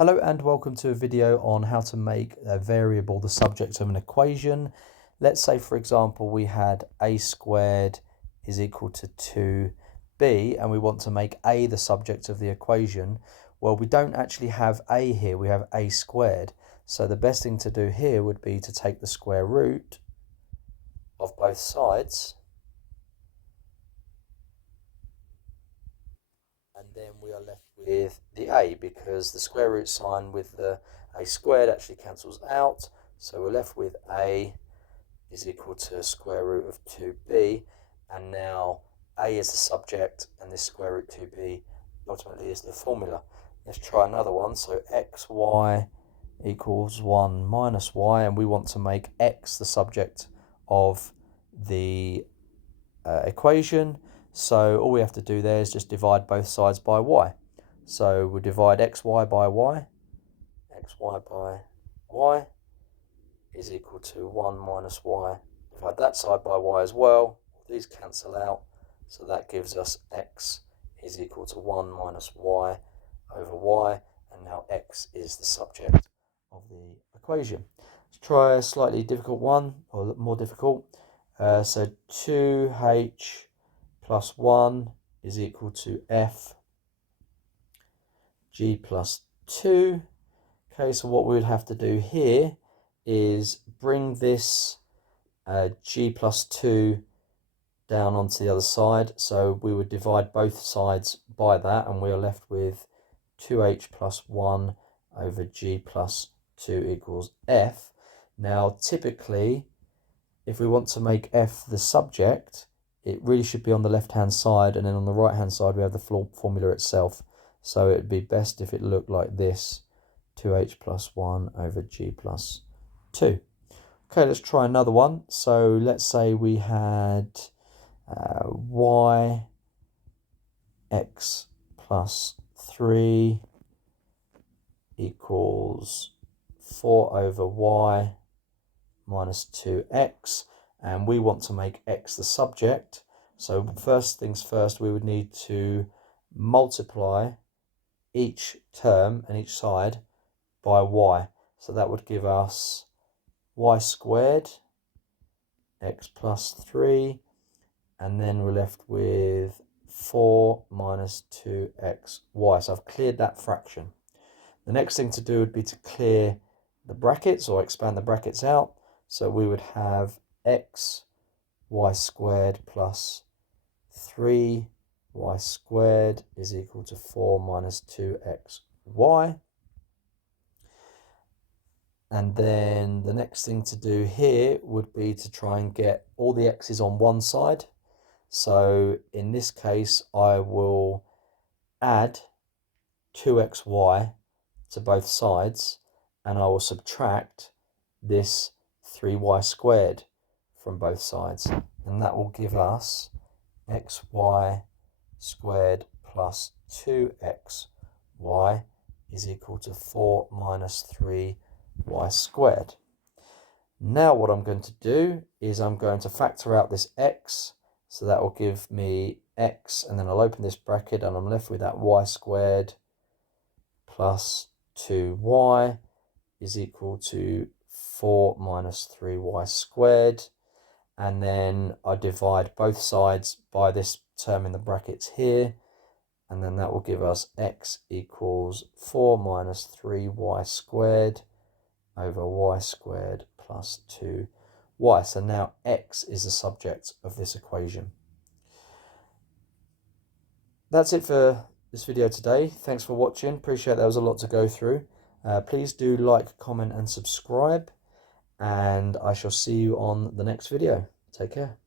Hello and welcome to a video on how to make a variable the subject of an equation. Let's say, for example, we had a squared is equal to 2b and we want to make a the subject of the equation. Well, we don't actually have a here, we have a squared. So the best thing to do here would be to take the square root of both sides, and then we are left with the a, because the square root sign with the a squared actually cancels out. So we're left with a is equal to square root of 2b, and now a is the subject and this square root 2b ultimately is the formula. Let's try another one. So xy equals 1 minus y, and we want to make x the subject of the equation. So all we have to do there is just divide both sides by y. So we'll divide xy by y. Xy by y is equal to 1 minus y. Divide that side by y as well. These cancel out. So that gives us x is equal to 1 minus y over y. And now x is the subject of the equation. Let's try a slightly difficult one, or more difficult. So 2h plus 1 is equal to f g plus 2. Okay, so what we would have to do here is bring this g plus 2 down onto the other side. So we would divide both sides by that, and we are left with 2h plus 1 over g plus 2 equals f. Now, typically, if we want to make f the subject, it really should be on the left-hand side, and then on the right-hand side we have the formula itself. So it would be best if it looked like this, 2h plus 1 over g plus 2. Okay, let's try another one. So let's say we had y x plus 3 equals 4 over y minus 2x, and we want to make x the subject. So first things first, we would need to multiply each term and each side by y. So that would give us y squared x plus 3, and then we're left with 4 minus 2xy. So I've cleared that fraction. The next thing to do would be to clear the brackets, or expand the brackets out. So we would have x y squared plus 3y squared is equal to 4 minus 2xy. And then the next thing to do here would be to try and get all the x's on one side. So in this case, I will add 2xy to both sides, and I will subtract this 3y squared from both sides, and that will give us xy squared plus 2xy is equal to 4 minus 3y squared. Now what I'm going to do is I'm going to factor out this x, so that will give me x, and then I'll open this bracket and I'm left with that y squared plus 2y is equal to 4 minus 3y squared, and then I divide both sides by this term in the brackets here, and then that will give us x equals 4 minus 3y squared over y squared plus 2y. So now x is the subject of this equation. That's it for this video today. Thanks for watching. Appreciate there was a lot to go through. Please do like, comment and subscribe, and I shall see you on the next video. Take care.